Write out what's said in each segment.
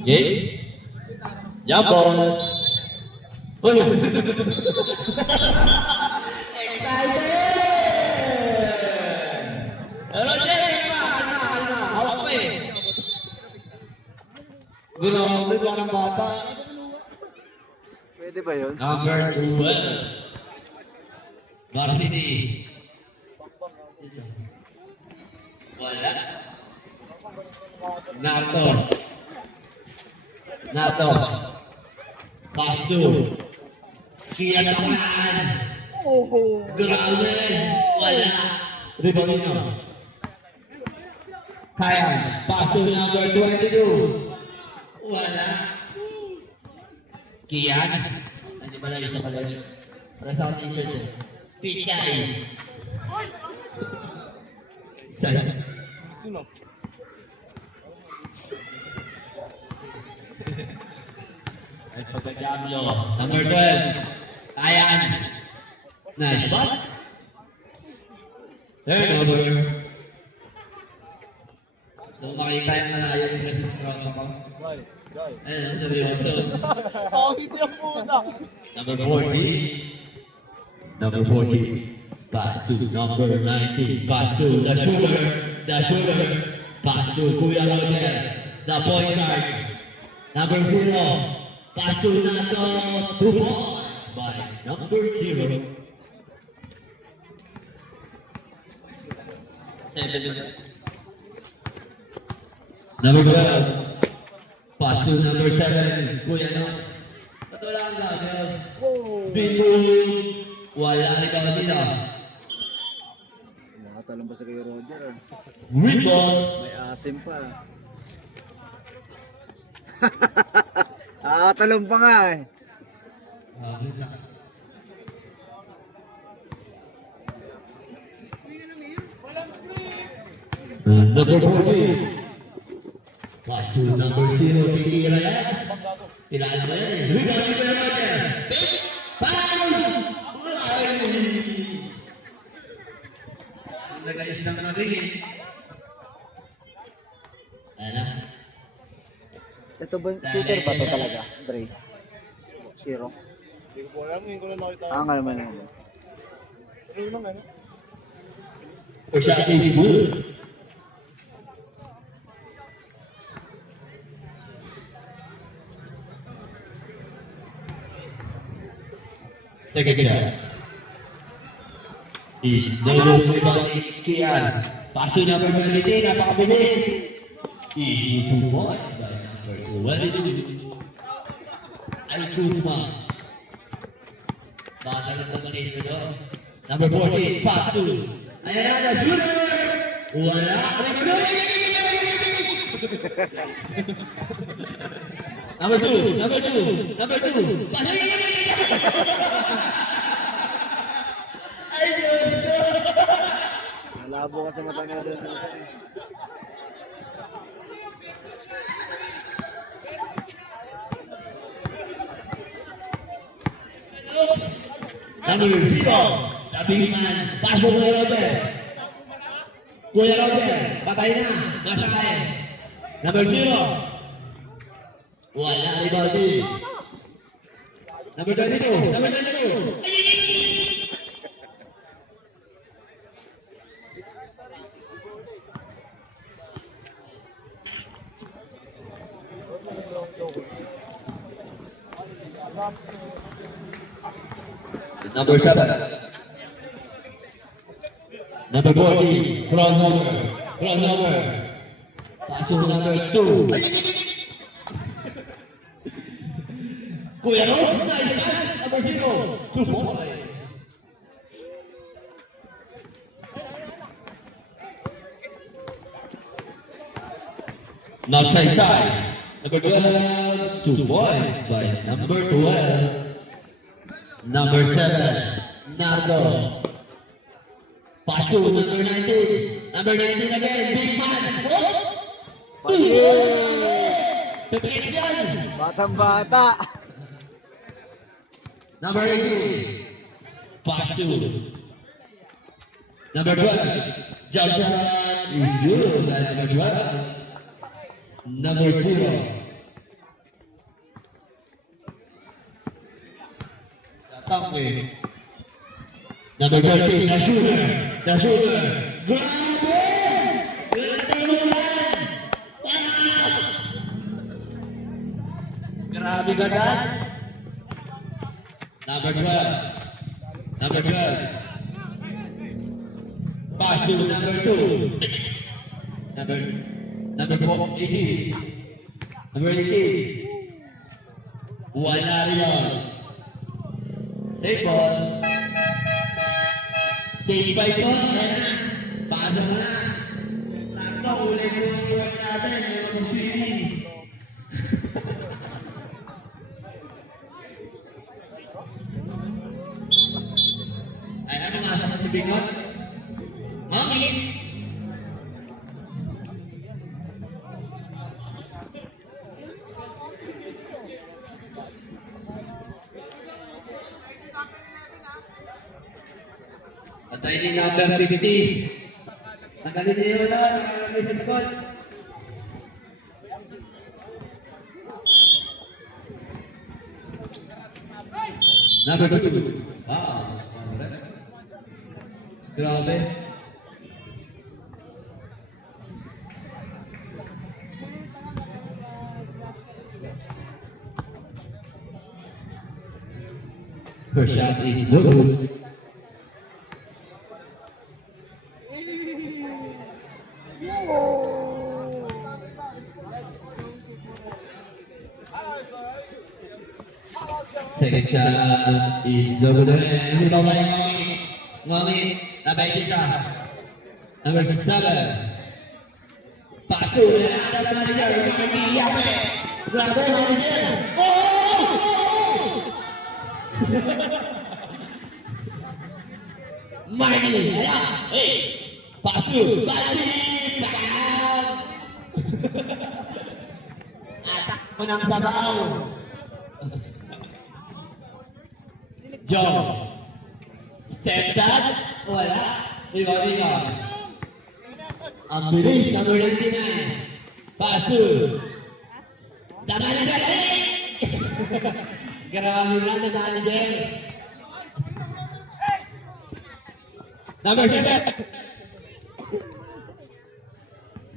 Okay? Jump ball. Uy! Pero Jerry, kalma. Hawak pa eh. Grabe ba ng bata? Pwede ba yun? Number 12. Varsity. Wala. Nato. Pass to. Kia naman. Grabe. Wala. Ribolino. Kaya. Pass to number 22. Wala. Kian. Hindi pala isa pala yun. Para sa t-shirt yun. Pichay. Saya. Ay, pagka-diablo. Number 12. Ayan. Nice pass. Turnover. So, makikita yung malayo yung kasi strong ako. Ayun, sabi mo. So, number 40. Number 40. Pass to number 19. Pass to the shooter. Pass to Kuya Roger. The point guard. Number 0. Pass to Nato. 2 points by number 0. 7. Number 12. Pass to number 7. Kuya Nox. At wala ang gagawin. Spin move. Wala rin ka dito. Nakatalong pa sa kay Roger. Rebound. May asim pa. Nakatalong pa nga eh. Number 40. Pass to number 0. Titira yan. Kilala mo yan eh. Rebound ni Kuya Roger. Foul! Nag-ayos naman ang ring eh. Ano? Ito ba, shooter ba to talaga, Dre? Zero. Hindi ko po alam, ngayon ko lang nakita. Nga naman yun. Ano lang ano? Or shot is good. Take a shot. Is no look ni Kian. Paso number 23, napakabilis. Easy 2 points by number 22. Al Kuzma. Bata na naman ito doon. Number 14, pass to. Ayan na, the shooter! Wala! Number 2, pass to. Ay, Diyos ko! Malabo ka sa mata nga doon. Number 0, the big man, pass mo Kuya Roger. Kuya Roger, patay na, masakay. Number 0, wala rebound. Number 22. Number 7. Number 40, crossover. Paso number 2. Kuya Ros, nice pass. Number 0, 2 points. North side. Number 12, 2 points by number 12. Number 7, Nardo. Pass to number 19. Number 19 again, big man. Oh! Piplis yan. Batang bata. Number 18, pass to number 12. Johnson is good at number 12. Number 0. Tatangke. Number 13, the shooter. The shooter. Grabe! Tinuluyan! Panalo! Grabe ka dad. Number 12. Number 12. Pass to number 2. Number 18. Number 18. Wala rin yun. Take ball. Take by po. Ayan na. Pasok mo na. Sakto, uli mo yung work natin. Yung mag-swimming. Ay, ano nga sa si Bingot? Mami! Patay ni number 50. Tanggalin niyo yun na. Tanggalin sa likod. Number 2. Grabe. First shot is good. Second shot is good. Hindi ba ba yung ngomit? Nabay siya. Number 7. Paso na ada manager. Marty Yape. Bravo manager. Marty. Ayan. Hey. Paso. Marty. Bam. Atak mo ng sabaw. Joe. Step dad. Wala. Iba. Ang bilis. Number 99. Paso. The manager. Hey. Grabe na the manager. Number 7.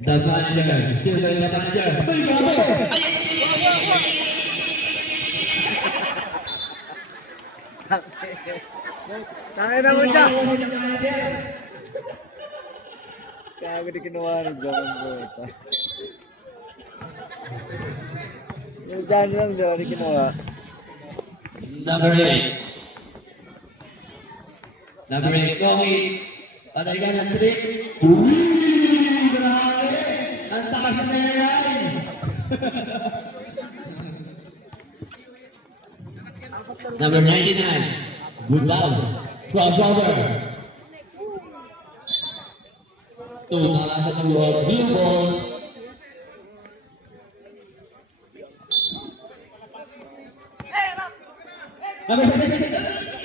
The manager. Still the manager. Ay, grabe. Tangin na mo siya! Kaya ako di kinuha ni John Boy ito. Yung dyan lang doon, di kinuha. Number 8. Number 8, Kogi. Patay ka ng 3. Grabe! Ang takas na yan! Number 99. Good ball. Crossover. Tumala sa tuwag. Blue ball. Number 77.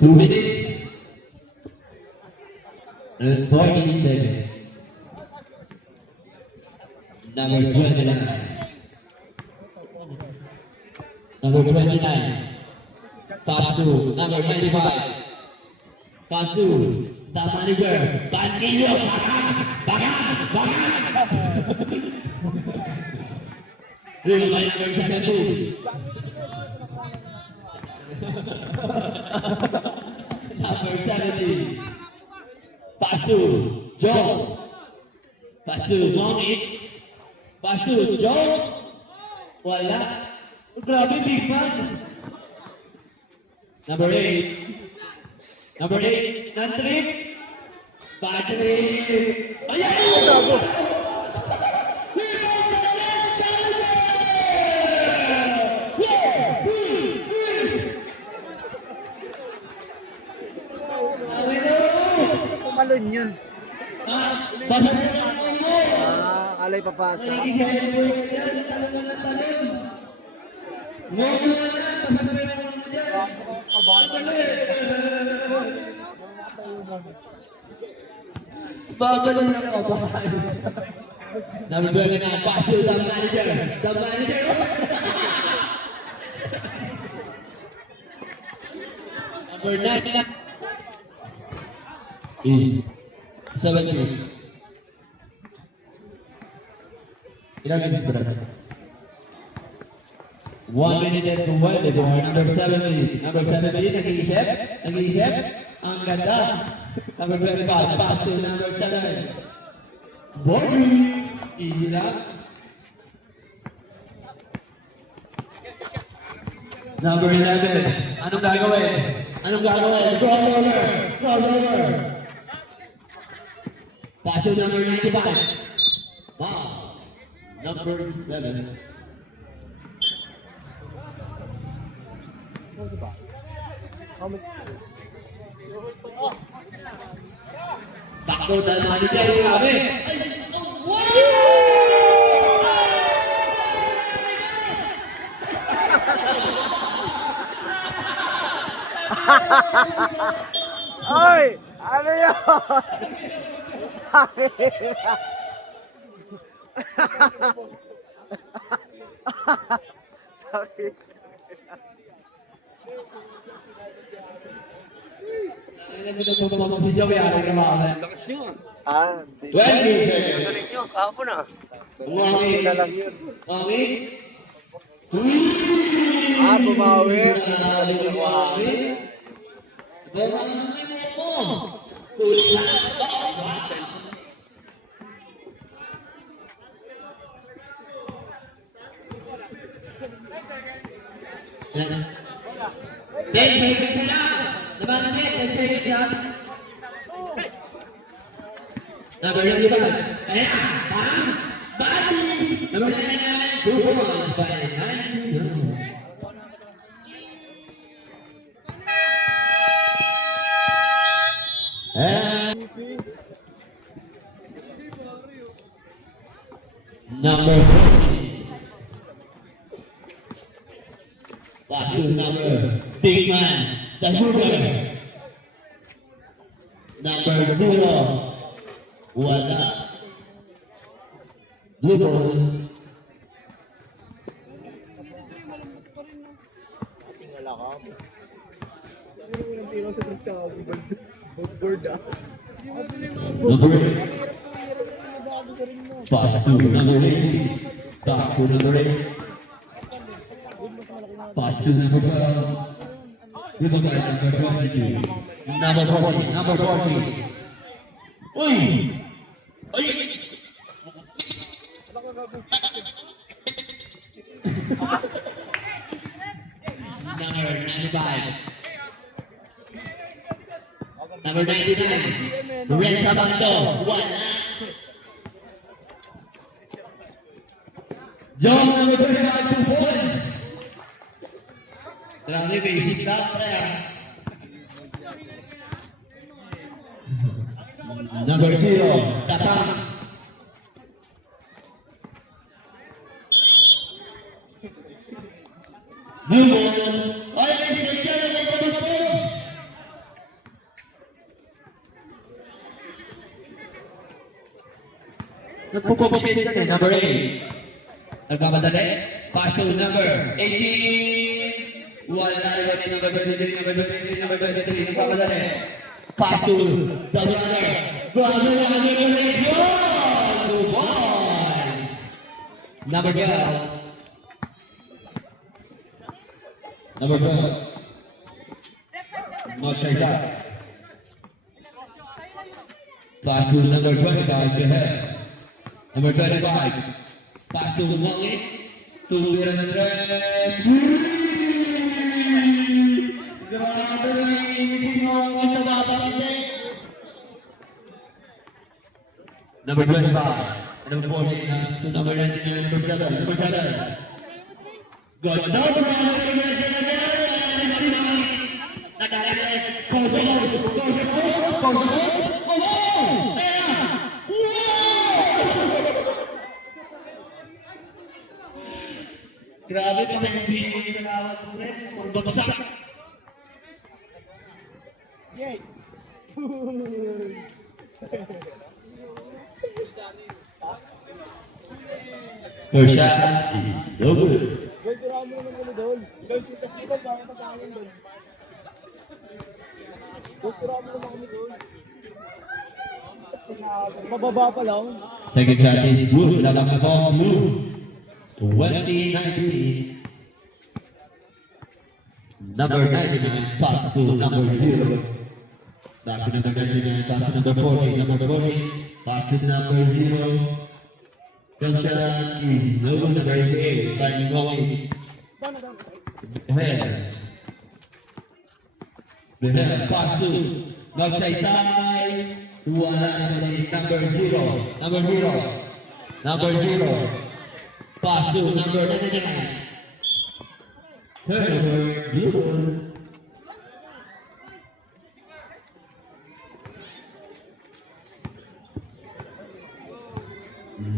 Two minutes and 47. Number 29. Number 29. Pass to number 95. Pass to the manager. Bandido. Bagan. Driven by number 72. Number 70. Pass to Joe. Pass to Momit. Pass to Joe. Wala. Grabe, big man. Number 8. Number 8. Nantrip. Patrick. Ayan! Bravo! Tumalon yun. Ah, Pasok na lang mo. Alay papasa. Nakikisahin mo yan. Talaga ng talim. Ngayon na lang. Pasok na lang mo dyan. Babalik na kabahan. Nabibigyan na ang paso ng manager. The manager. Number 9 is 70. Ilang minutes ba? 1 minute and 20 for number 70. Number 70, nag-iisip. Nag-iisip. Ang ganda. Number 25, pass to number 7. Body. Easy lang. Number 11. Anong gagawin? Anong gagawin? Crossover. Crossover. Pass to number 95. Wow. Number 7. Takbo dahil manager. Grabe. Ay! Ano yun? Si Joey, ari ka ba? Ah, 20 seconds. Galing nyo, kahapon ah. Umangi. na lang yun. Umangi. Ah, bumawi. Umangi. Pero ano naman mo? Kulit na. Ten seconds na lang. Naman natin, 10 seconds lang. Number 95. Kaya, bang, bati. Number 99, 2 points by 9. And number 40. That's your number. Big man, the shooter. Number 0. Wala. Blue ball. Wala ka. Number 8. Pass to number 8. Back to number 8. Pass to number 12. Give a guy number 22. Number 40. Number 40. Uy! Ay! Number 95. Number 99. Red Sabando. Wala. John number 35, 2 points. Grabe, basic lang. Number 0, Tatang. Blue ball. Ay, may sinasya na may kapatid. Nagpupupapit ka eh, number 8. Nagmamadali. Pass to number 18. Wala na rin number 23, number 23, number 23. Nagmamadali. Pass to the runner. Grabe na ang connection! Good boy! Number 12. Number 12. Not shy that. Pass to number 25. Ahead. Number 25. Pass to Longi. Tungguran ng Trent. Grabe na hindi mo ang nababangin. Number 25. Number 14. To number 19. Number 7. Number 7. Good. Number 1. Grabe pa na yung video yung nalawat mo rin. Magbagsak. Yay! First shot is no good. Gold, tira mo naman kami doon. Gold, tas dito, bakit ang pangalan doon? Gold, tira mo naman kami doon. Mababa pa lang. Second shot is good. Labang na ball, blue. 20-19. Number 99, pass to number 0. Back to number 99, pass to number 40. Number 40, pass to number 0. First shot is no good. Number 88, Fanny Gomi. Ahead. Ahead, pass to outside side. Wala na naman number 0. Number 0. Number 0. Pass to number 99. Turnover, beautiful.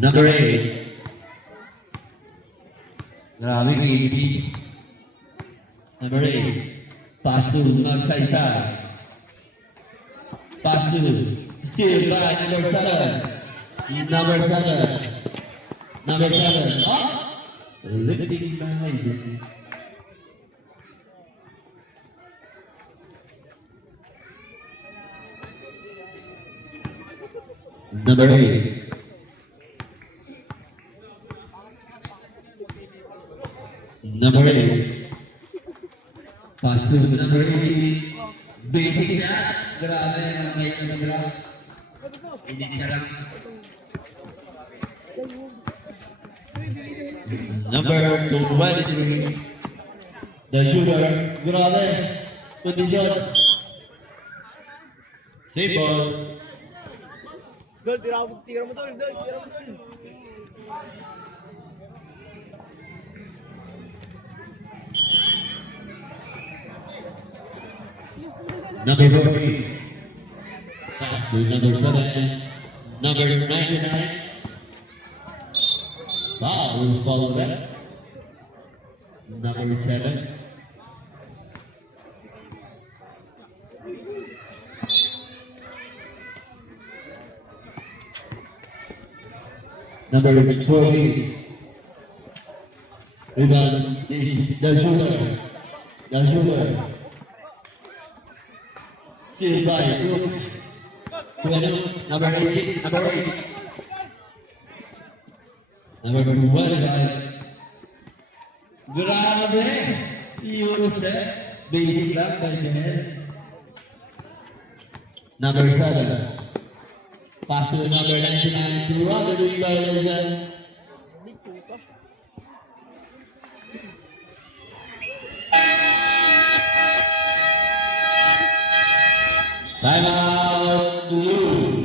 Number 8. Grabe baby. Number 8. Pass to outside side. Pass to still by number 7. Number 7. Number 7. Up. Lifting behind. Number 8. Number 8. Pass to number 80. Basic shot. Grabe yung mga ito na grab. Hindi na lang. Number 23. The shooter. Grabe. Condition. Save ball. Gold, tira mo doon, Gold, tira mo doon. Number 40. Pass to number 7. Number 99. Foul, follow that. Number 7. Number 40. Rebound is the shooter. The shooter. Still by Brooks. Number 8. Number 8. Number 25. Grabe! Euros na. Basic lang by Janelle. Number 7. Pass to number 99 to Robert doing violation. Time out, blue.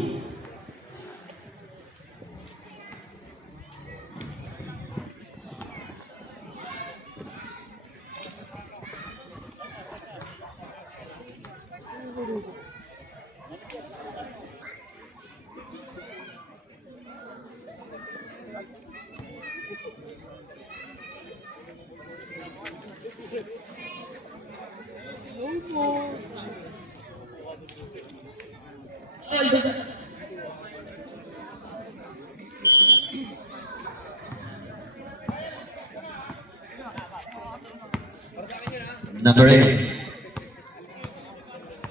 Number 8.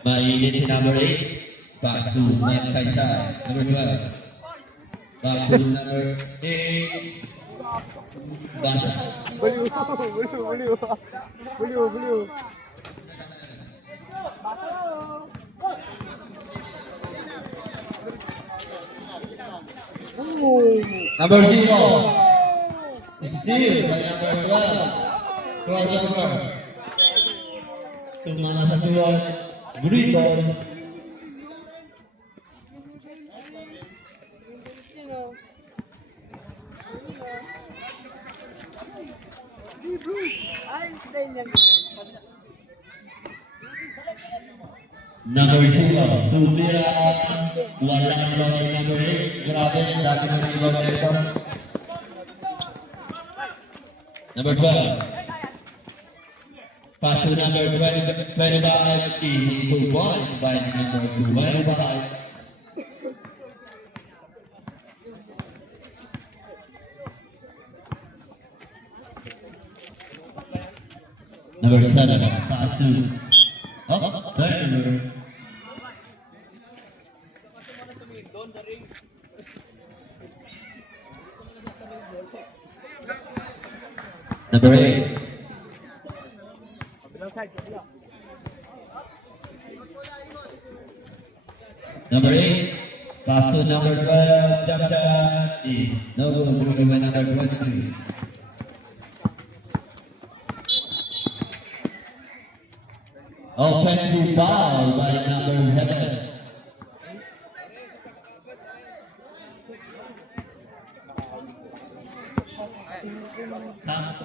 Mainit si number 8. Pass to left side side. Number 12. Back to number 8. Basha. Baliw, baliw. Baliw, baliw. Number 0. Steal by number 12. Crossover. Tumana sa tuwan. Green ball. Number 0, tumira, wala na yung number 8. Grabe, dami na yung ibang nito. Number 12. Pass to number 20, 25. Easy 2 points by number 25. Number 7. Pass to. Oh, turnover. Number 8. Kabilang side, kabila. Number 8. Pass to number 12. Jump shot. Is no good. Through by number 23. Offensive foul by number 7.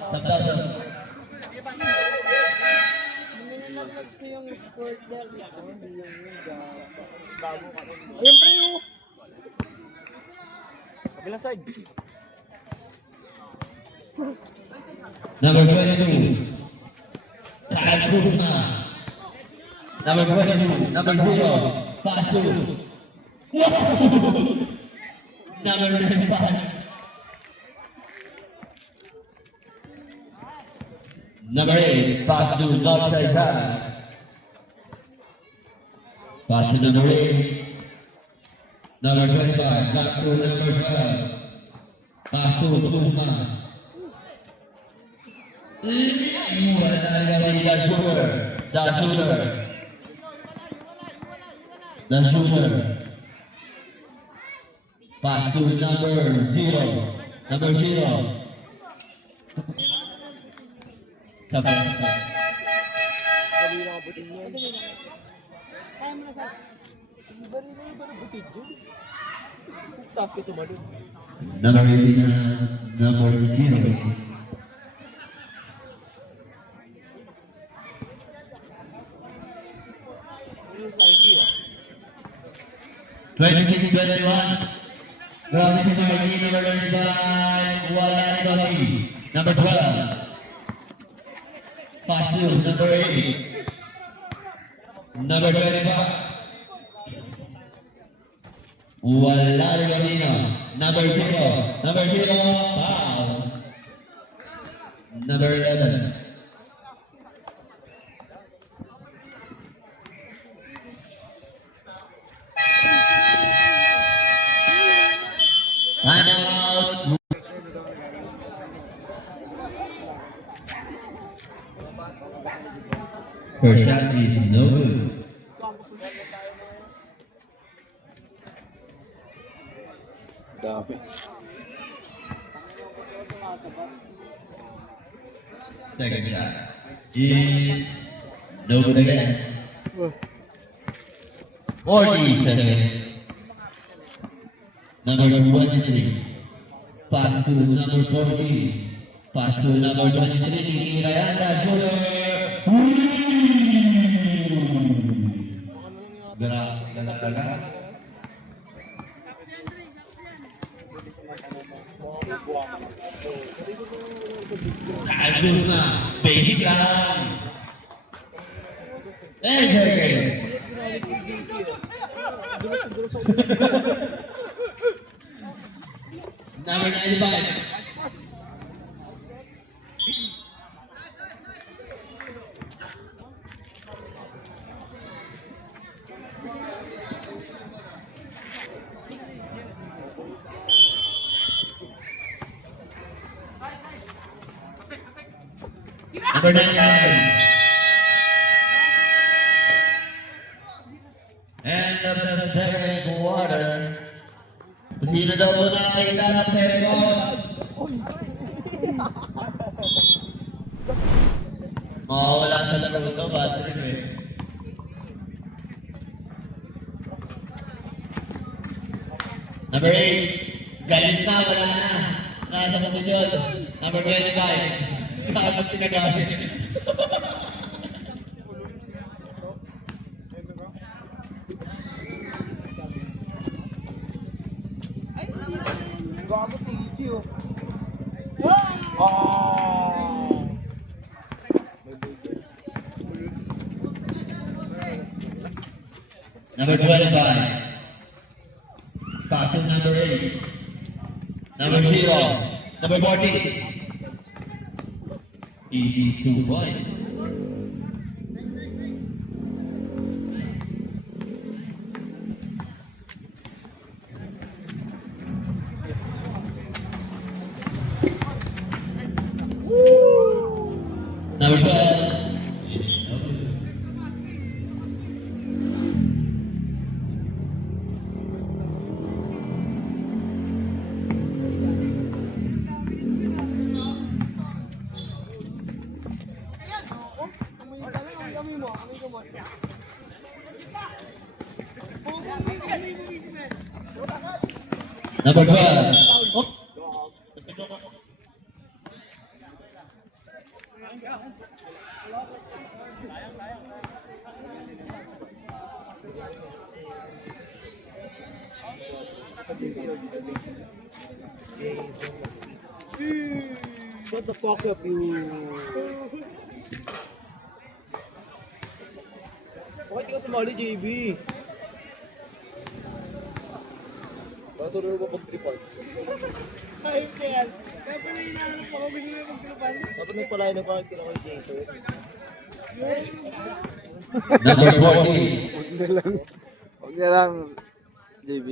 Sabdasan. Minanag yung sport there. Hindi yung Bago ka rin. ayun pre oh. Kabilang side. Number 22. Kyle Kuzma. Number 22. Number 0. Pass to. Number 95. Number 8. Pass to North side. Pass to number 8. Number 25. Back to number 12. Pass to Kuzma. The shooter. Pass to number 0. Number 0. Sabay. Dali lang abutin yun. Kaya mo na sa Dali lang yung abutin yun. Taas ko tumalun. Number 18. Number 0. Ano yung Saiki ah? 26-21. Gravity Marty, number 25. Wala ni Bobby. Number 12. Pass to number 8. Number 25. Wala ni Bobby. Number 0. Number 0. Foul. Number 11. Timeout. First shot is no good. Dami. Second shot is no good again. 40 seconds. Number 23. Pass to number 40. Pass to number 23. Titira yan. Shooter. Grabe talaga. Kalbos na. Basic lang. Number 95. Number 99. End of the second quarter. Sino daw po nakakita ng second? Mawawala sa laro ito, battery eh. Number 8. Galit na, wala na. Nasa posisyon. Number 25. Tapos tinagamit. Gago TG oh. Ah! Number 25. Pass to number 8. Number 0. Number 40. Easy 2 points. Number 12. Number 12. Shut the fuck up, you. Bakit di ka sumali, JB? Patuloy mo pag-tripan. Ayun ka yan. Kaya pala hinahanap ako, gusto mo mag-tripan. Dapat nagpalayo na bakit kina kay Jason. Number 40. Huwag na lang. Huwag na lang, JB.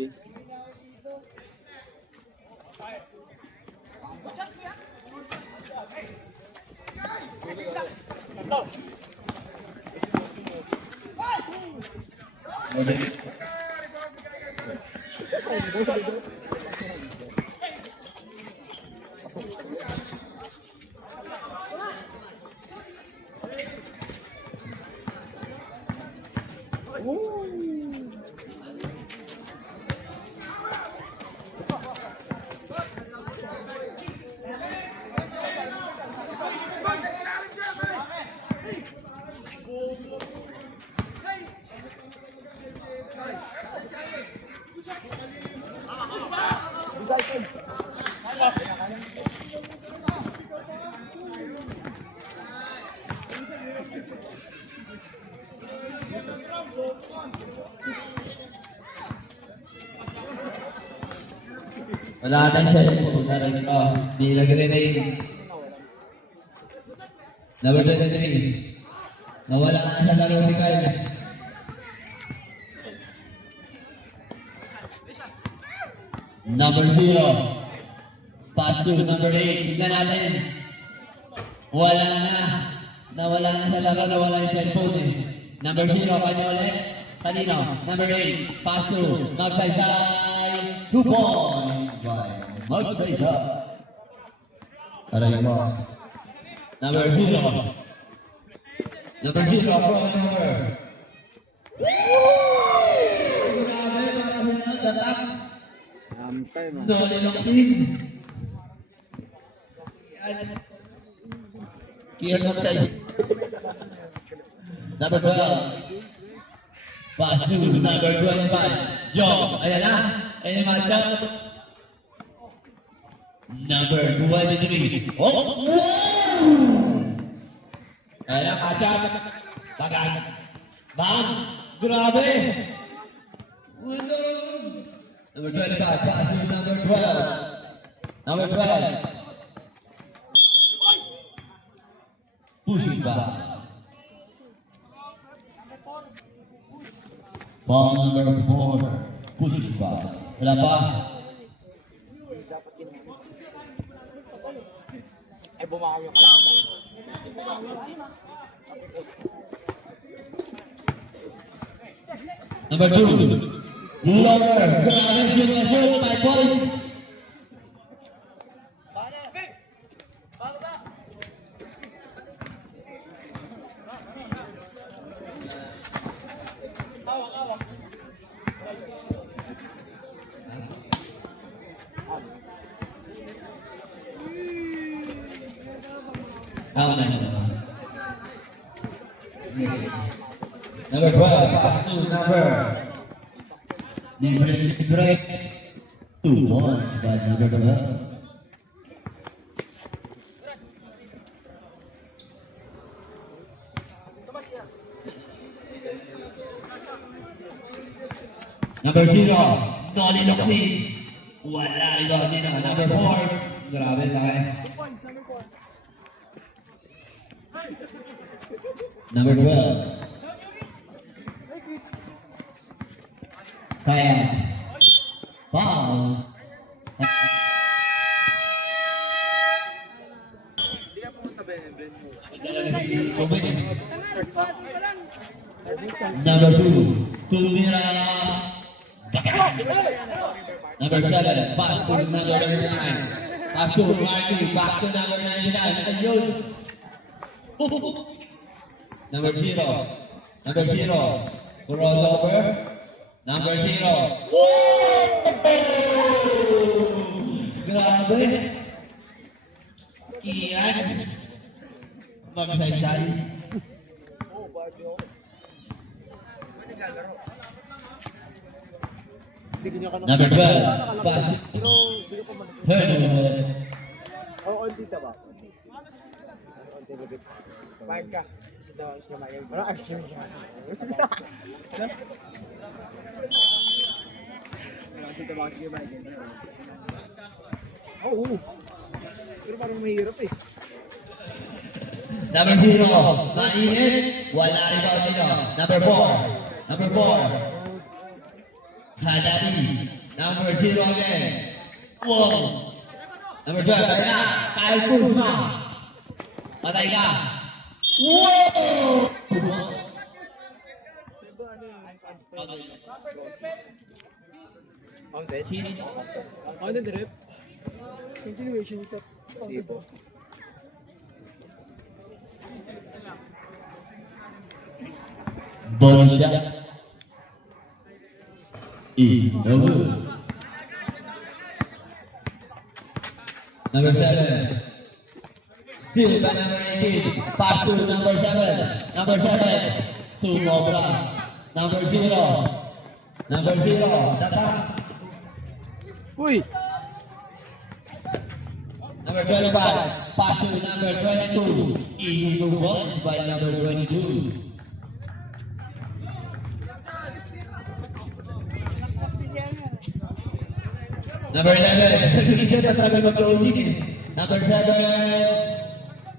Wala tayong cellphone. Di nag-ring. Number 23. Nawala na sa laro si Kyle. Number 0. Pass to number 8. Tignan natin. Wala na. Nawala na sa laro. Nawala yung cellphone eh. Number 0. Kanya ulit. Kanino? Number 8. Pass to Magsaysay. 2 points. Magsaysay. Aray mo. Number 0. Number 0. Pro number. Woo! Grabe. Marami na datak. Antay, man. Dali lang sin. Kiyan Magsaysay. Number 12. Pass to number 25. Yo, ayan na. Ayan yung matchup. Number 23. Oh! Ayan ang matchup. Tagan. Bang! Grabe! Number 25. Pass to number 12. Number 12. Pushing back. Ball number 4, push back. Wala pa. Ay, bumakaw yung Number 2, Lower. Grabe yung shoot, 5 points. Number 12, pass to number. Different break. 2 points by number 12. Number 0, Noli Locsin. Wala rin dito. Number 4, grabe laki. Number 12. Kaya. Foul. Number 2, Tumira. Number 7, pass to number 99. Pass to Marty, back to number 99. Ayun. Number 0. Number 0. Crossover. Number 0. Grabe. Kian. Magsaysay. Number 12. Pass. Turnover. Oo, dito ba? Bayad ka. Sino siya mayag? Wala, action siya. Sino ba siya mayag? Oo. Pero parang mahirap eh. Number 0. Mainit. Wala rin ba dito. Number 4. Number 4. Hadari. Number 0 again. Wow. Number 12. Kaya na. Kyle Kuzma. Patay ka. Wow! Fountain? Fountain drip? Continuation sa tipo. Bonus shot. Is no good. Number 7. Still by number 18. Pass to number 7. Number 7. Sumobra. Number 0. Number 0. Datang. Uy! Number 25. Pass to number 22. Illegal points by number 22. Number 11. Isa na talaga mag-loading eh. Number 7.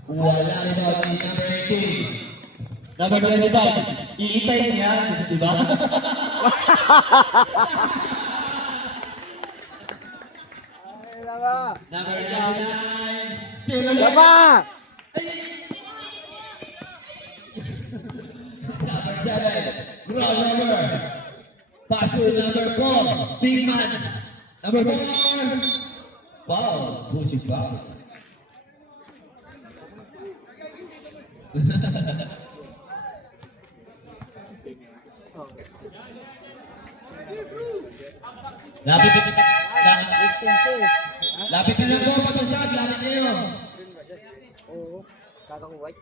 Wala rin ako ni number 18. Number 25. Iitay niya, di ba? Ay, lama! Number 99. Lama! Number 7. Crossover. Pass to number 4. Big man. Number 4. Foul. Push is foul. Lapit lapit na lang po, patunsag. Lapit kayo. Oo. Kakakuway.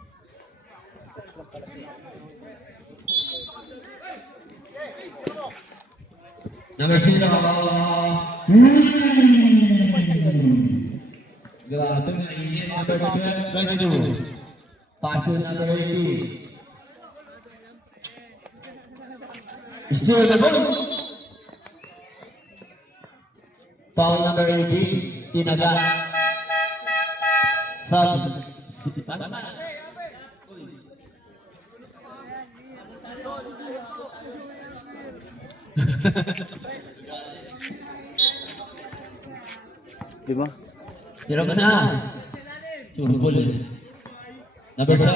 Number 0. Grabe na init. Number 22. Pass to number 18. Still the ball. Foul number 18. Tinaga. Sub. Di ba? Tira ka na. Surubol eh. Number 7.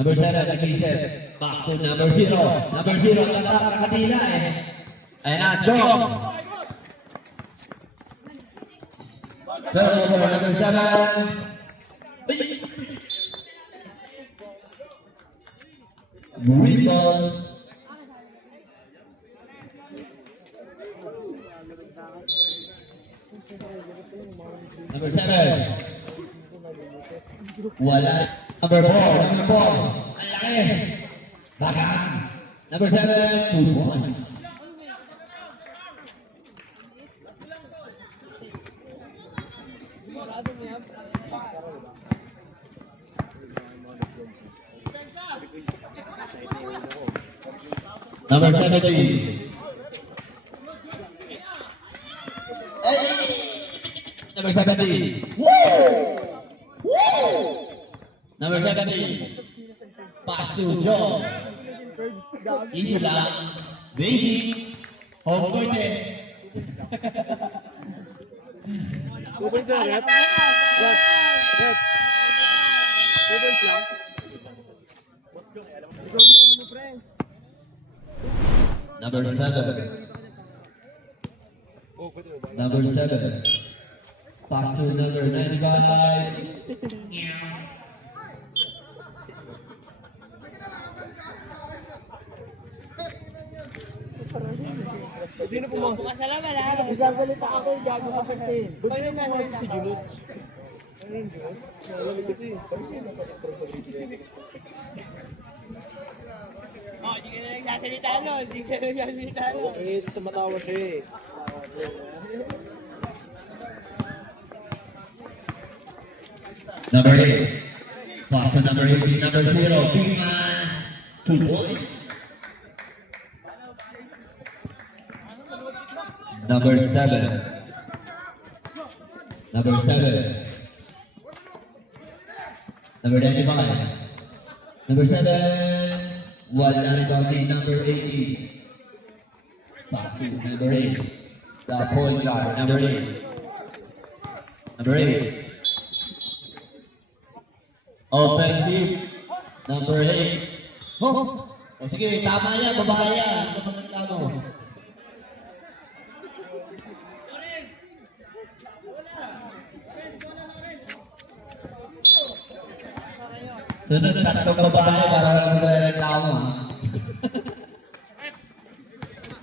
Number 7, nag-reset. Back to number 0. Number 0, nakatila eh. Ayan na, Joe. Turnover, number 7. Whittle. Number 7. Wala. Number 4. Number 4. Ang laki. Bakang. Number 7. 2 points. Number 17. Number 70. Number 70. Pass to John. Easy lang. Basic. Home court eh. 2 points lang, rep. Rep. 2 points lang. Ikaw ginawa mo, pre. Number 7. Number 7. Pass to number 95. Hindi na pumasok. Kasalaman ha. Isasalita ako yung gago ka sa sin. Ba't na nahin si Jules? Ano yung Jules? Nalamig kasi. Oh, hindi ka na nagsasalita no, hindi ka na nagsasalita no. Eh, tumatawa siya eh. Number 8. Pass to number 18. Number 0. Big man. 2 points. Number 7. Number 7. Number 95. Number 7. Wala na rebounding. Number 80. Pass to number 8. The point guard. Number 8. Number 8. Offensive. Number 8. Oh! O sige, tama yan. Babae yan. Ito pa ng tama. Sunod, tatlong babae para magreklamo.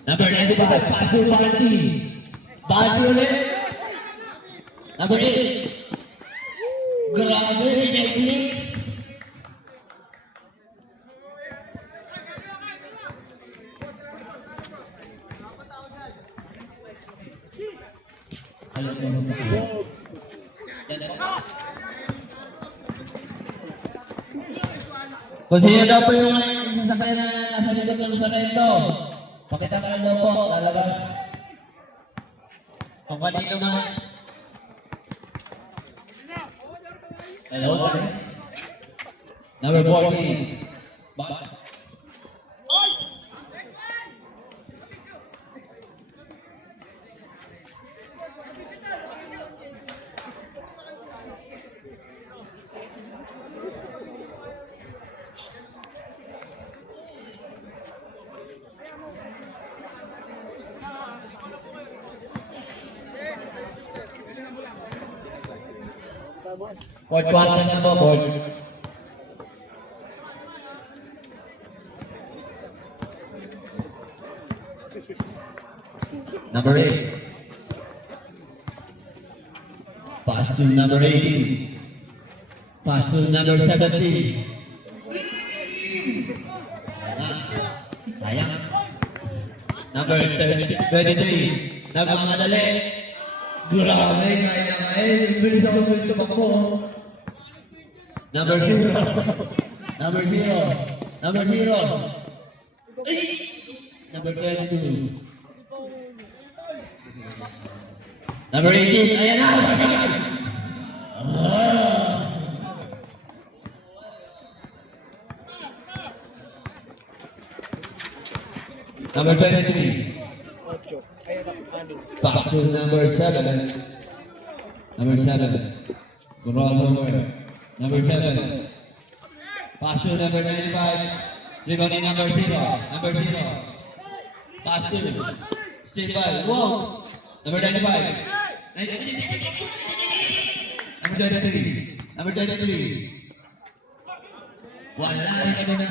Number 95, pass to Balti. Balti ulit. Number 8. Grabe, pinag-click. Kung sino daw po yung sasakyan na nasa likod ng sakento, pakita ka daw po, lalabas. Kung kanino man. Hello, guys. Number 14. Court 1 na po, court. Number 8. Pass to number 18. Pass to number 17. Sayang. Number 23. Nagmamadali. Grabe, kaya na kaya. Bilis ako sa bako. Number 0. Number 0. Number 0. Number 22. Number 18. Ayan na! Number 23. Back to number 7. Number 7. Roll over. Number 7. Pass to number 95. Rebounding number 0. Number 0. Pass to. Stay by. Whoa. Number 95. Number 23. Number 23. Wala rin na.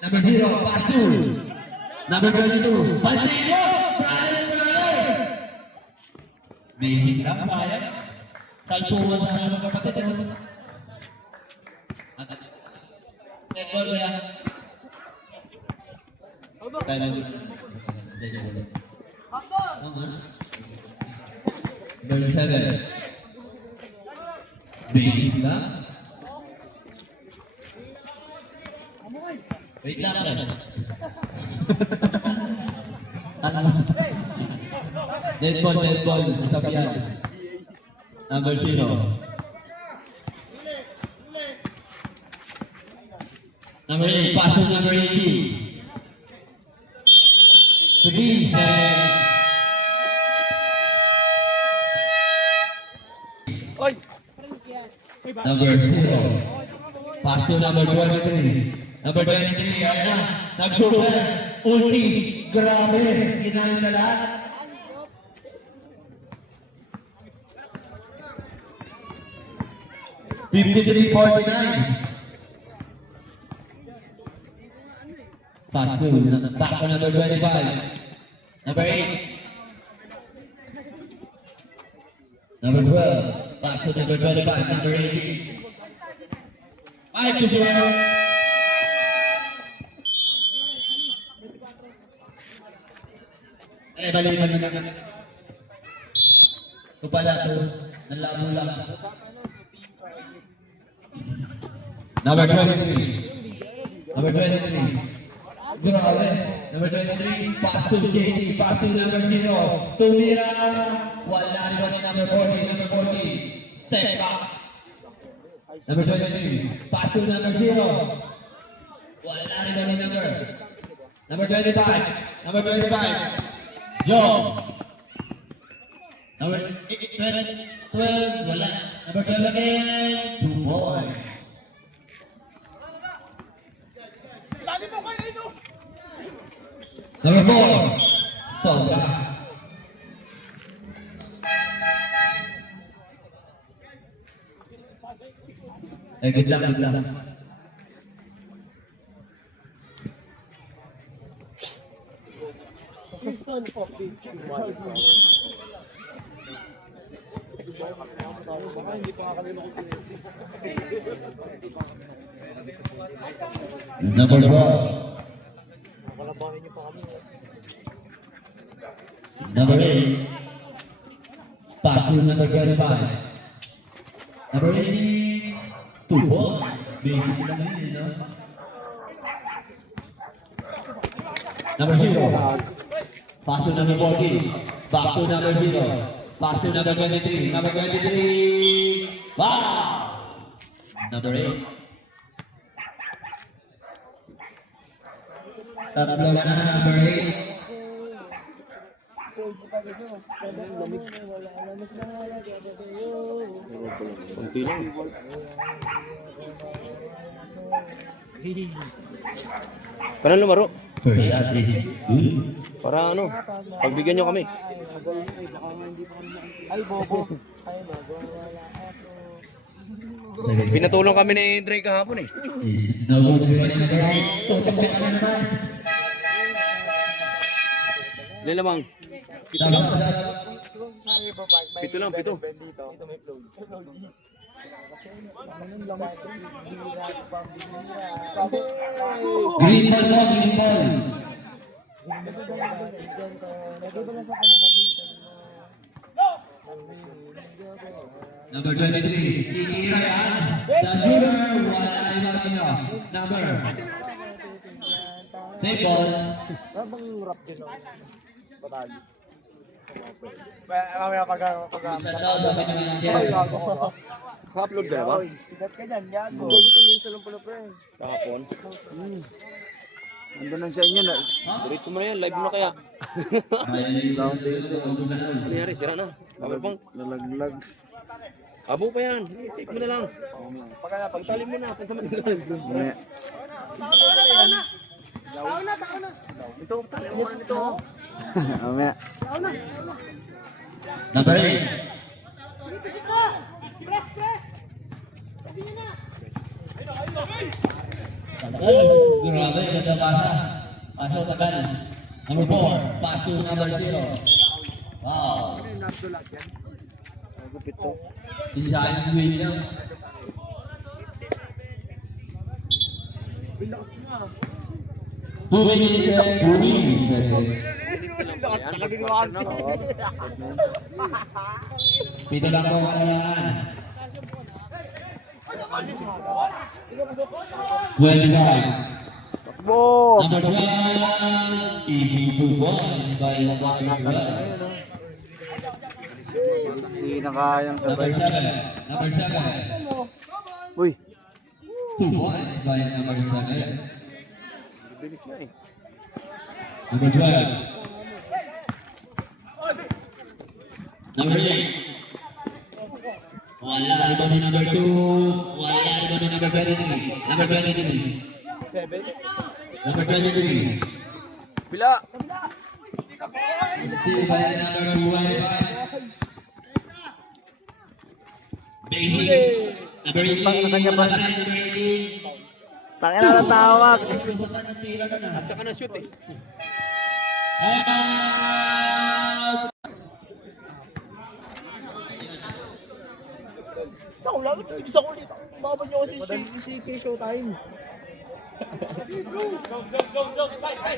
Number 0. Pass to. Number 22. Pansin mo! Basic lang, kaya. Salpuan sa mga kapatid. Netball kaya. Kaya lang. Number 7. Basic lang. Wait lang ka. Dead ball. Kasabihan. Number 0. Number 8, pass to number 80. 3 seconds. Oy! Number 0. Pass to number 23. Number 23, ayan na. Nag-super. Ulti. Grabe. Ginahin na lahat. $53.49. Pass to back to number 25. Number 8. Number 12. Pass to number 25. Number 18. 5-0. Balikan na naman. Ito pala ito. Nalabo lang. Number 23. Number 23. Grabe. Number 23. Pass to JT. Pass to number 0. Tumira. Wala naman ni number 40. Number 40. Step back. Number 23. Pass to number 0. Wala naman ni number 25. Number 25. Joe. Number 12, wala. Number 12 again. 2 points. Number 4. Sobra. Good luck. Kristen Poppy. Baka hindi pa kakalilo ko. Number 4. Kalabahin niyo pa kami. Number 8. Pass to number 25. Number 80. 2 points. Basic lang yun, no? Number 0. Pass to number 40. Back to number 0. Pass to number 23. Number 23. Wow! Number 8. Tatlo ka na, number 8. Kunti lang. Parang lumaro. First shot is good. Para ano, pagbigyan nyo kami. Ay, bobo. Pinatulong kami ni Dre kahapon eh. Is no good for number 8. Tutok ka na naman. Ilan lamang? Pito lang, pito. Green ball mo, green ball. Number 23, titira yan. The shooter, wala ibang ino. Number. Take ball. Habang rap din ako. Patali. Mamaya pag- Sa daw, sabi naman natin. Ka-upload ka na ba? Sigat ka dyan, gago. Bago tumingin lang pala, pre. Kahapon. Nandun lang sa inyo na. Diretso mo na yan, live mo na kaya. Sound din. Ano nangyari? Sira na. Power bank. Lalaglag. Abo pa yan. Take mo na lang. Pagtali mo na. Pansa mo na lang. Mamaya. Ito, tali mo na ito. Mamaya. Number 8. Grabe, ganda pasa. Pasok tagal. Number 4, pass to number 0. Wow. Gupit to. Design win niya. Two minutes and 2 minutes. Pito lang po kailangan. 25. Takbo! Number 12, easy to one by Number 12. Hindi na kayang Number sabay. 7. Number 7. Uy, 2 points by number 7. bilis nga eh. Number 12. Number 8. Wala rebound ni number 2. Wala rebound ni number 23. Number 23. 7. Number 23. Bila! Still by number 25. Basic. Number 18. Nakanya ba? Number 18. Tangin na natawag. At Tsaka na shoot eh. out! Sa ulang, isa ko ulit. Baban niyo kasi si Showtime.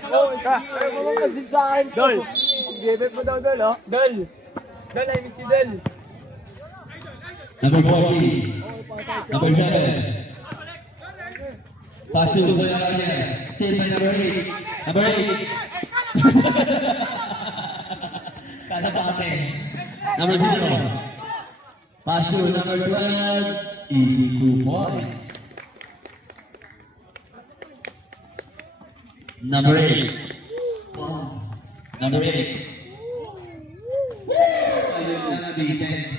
Oh, ka. Ayaw mo magkasin sa akin. Dol. Gebet mo daw, Dol, oh. Dol. Dol, I miss you, Dol. Number 40. Number 7. Pass to Kuya Roger. Save by number 8. Number 8. Kada pake. Number 0. Pass to number 12. Easy 2 points. Number 8. Number 8. Ayun na nabitin.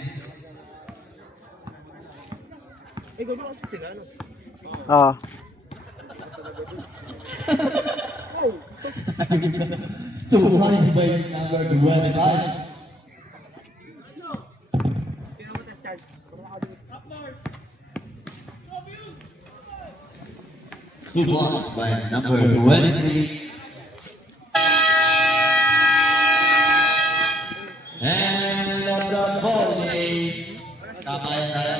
Eh, gawin kasi sila, ano? Ah. Two points by number 25. Two points by number 23. And on the ball game. Tama yan tayo.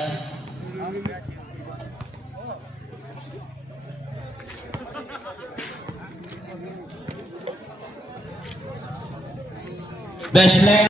Best player.